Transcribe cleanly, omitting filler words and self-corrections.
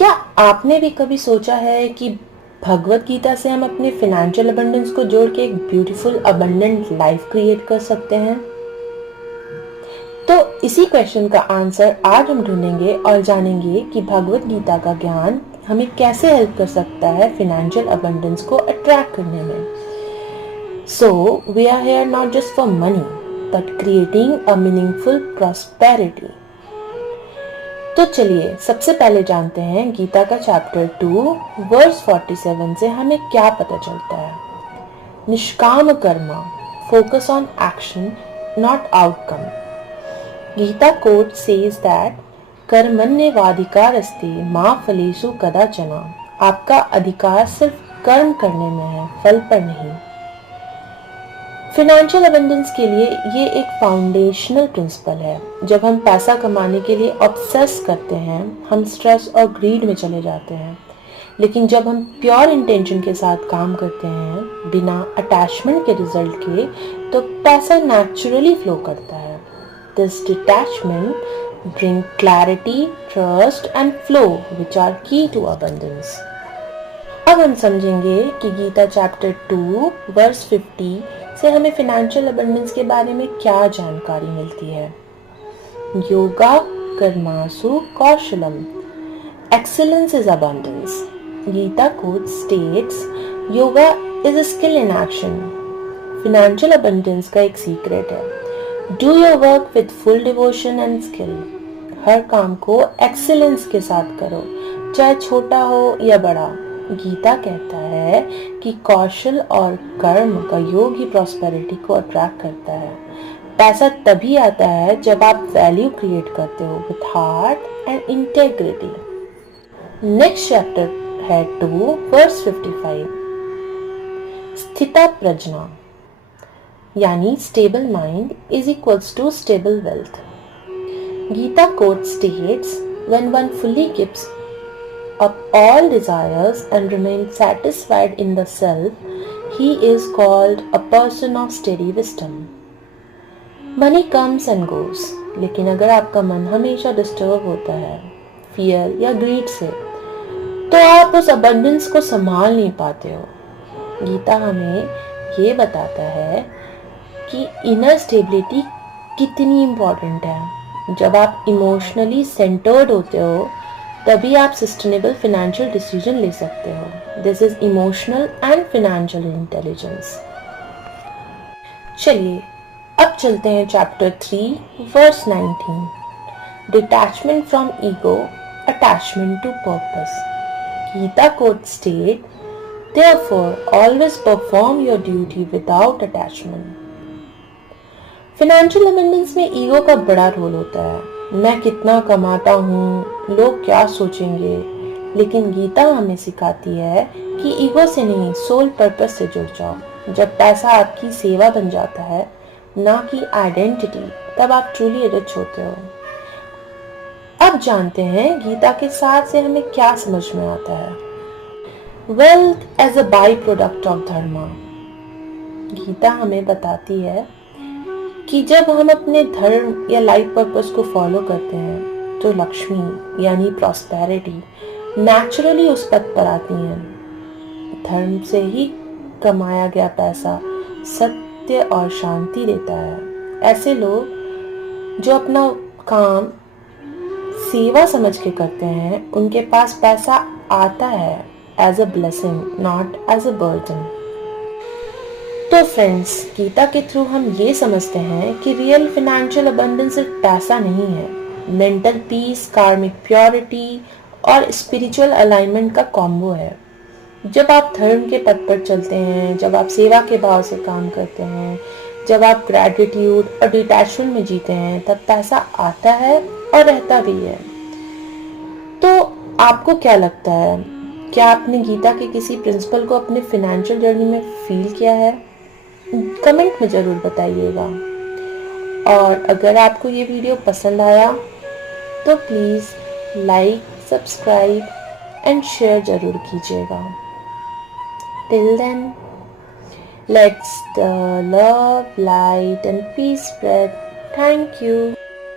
क्या आपने भी कभी सोचा है कि भगवत गीता से हम अपने फाइनेंशियल अबंडेंस को जोड़ के एक ब्यूटीफुल अबंडेंट लाइफ क्रिएट कर सकते हैं? तो इसी क्वेश्चन का आंसर आज हम ढूंढेंगे और जानेंगे कि भगवत गीता का ज्ञान हमें कैसे हेल्प कर सकता है फाइनेंशियल अबंडेंस को अट्रैक्ट करने में। So we are here not just for money but creating a meaningful prosperity. तो चलिए सबसे पहले जानते हैं गीता का चैप्टर 2 वर्स 47 से हमें क्या पता चलता है। निष्काम कर्म, focus on action not outcome. Gita quote says that कर्मण्येवाधिकारस्ते मा फलेषु कदाचन। आपका अधिकार सिर्फ कर्म करने में है, फल पर नहीं। फाइनेंशियल अबंडेंस के लिए ये एक फाउंडेशनल प्रिंसिपल है। जब हम पैसा कमाने के लिए ऑब्सेस करते हैं, हम स्ट्रेस और ग्रीड में चले जाते हैं। लेकिन जब हम प्योर इंटेंशन के साथ काम करते हैं, बिना अटैचमेंट के रिजल्ट के, तो पैसा नेचुरली फ्लो करता है। This detachment bring clarity, trust and flow which are key to abundance. अब हम समझेंगे कि गीता चैप्टर 2 वर्स 50 से हमें फाइनेंशियल अबंडेंस के बारे में क्या जानकारी मिलती है। योगा कर्मासु कौशलम, excellence is abundance. Gita quote states yoga is a skill in action. Financial abundance का एक सीक्रेट है, do your work with full devotion and skill. हर काम को एक्सीलेंस के साथ करो, चाहे छोटा हो या बड़ा। गीता कहता है कि कौशल और कर्म का योग ही प्रॉस्पेरिटी को अट्रैक्ट करता है। पैसा तभी आता है जब आप वैल्यू क्रिएट करते हो with heart and integrity. Next chapter है 2 वर्स 55। स्थिता प्रज्ञा यानी stable mind is equals to stable wealth. Gita quote states when one fully gives up all desires and remains satisfied in the self, he is called a person of steady wisdom. Money comes and goes, लेकिन अगर आपका मन हमेशा disturb होता है fear या grid से, तो आप उस अबंडेंस को संभाल नहीं पाते हो। गीता हमें ये बताता है कि इनर स्टेबिलिटी कितनी इम्पोर्टेंट है। जब आप इमोशनली सेंटर्ड होते हो तभी आप सस्टेनेबल फाइनेंशियल डिसीजन ले सकते हो। This is emotional and financial intelligence. चलिए अब चलते हैं chapter 3 verse 19। Detachment from ego, attachment to purpose. Gita quote state therefore always perform your duty without attachment. Financial abundance में ईगो का बड़ा रोल होता है। मैं कितना कमाता हूँ, लोग क्या सोचेंगे। लेकिन गीता हमें सिखाती है कि ईगो से नहीं, सोल पर्पस से जुड़ जाओ। जब पैसा आपकी सेवा बन जाता है, ना कि आइडेंटिटी, तब आप ट्रूली रिच होते हो। अब जानते हैं गीता के साथ से हमें क्या समझ में आता है। Wealth as a by product of dharma. Gita हमें बताती है कि जब हम अपने धर्म या लाइफ पर्पस को फॉलो करते हैं तो लक्ष्मी यानी प्रॉस्पेरिटी नेचुरली उस पथ पर आती है। धर्म से ही कमाया गया पैसा सत्य और शांति देता है। ऐसे लोग जो अपना काम सेवा समझ के करते हैं, उनके पास पैसा आता है as a blessing, not as a burden. तो फ्रेंड्स, गीता के थ्रू हम ये समझते हैं कि रियल फाइनेंशियल अबंडेंस सिर्फ पैसा नहीं है, मेंटल पीस, कार्मिक प्योरिटी और स्पिरिचुअल अलाइनमेंट का कॉम्बो है। जब आप धर्म के पथ पर चलते हैं, जब आप सेवा के भाव से काम करते हैं, जब आप ग्रेटिट्यूड और डिटैचमेंट में जीते हैं, तब पैसा आता है और रहता भी है। तो आपको क्या लगता है, क्या आपने गीता के किसी प्रिंसिपल को अपने फाइनेंशियल जर्नी में फील किया है? कमेंट में ज़रूर बताइएगा। और अगर आपको ये वीडियो पसंद आया तो please like, subscribe and share ज़रूर कीजिएगा। Till then, let's the love, light and peace spread. Thank you.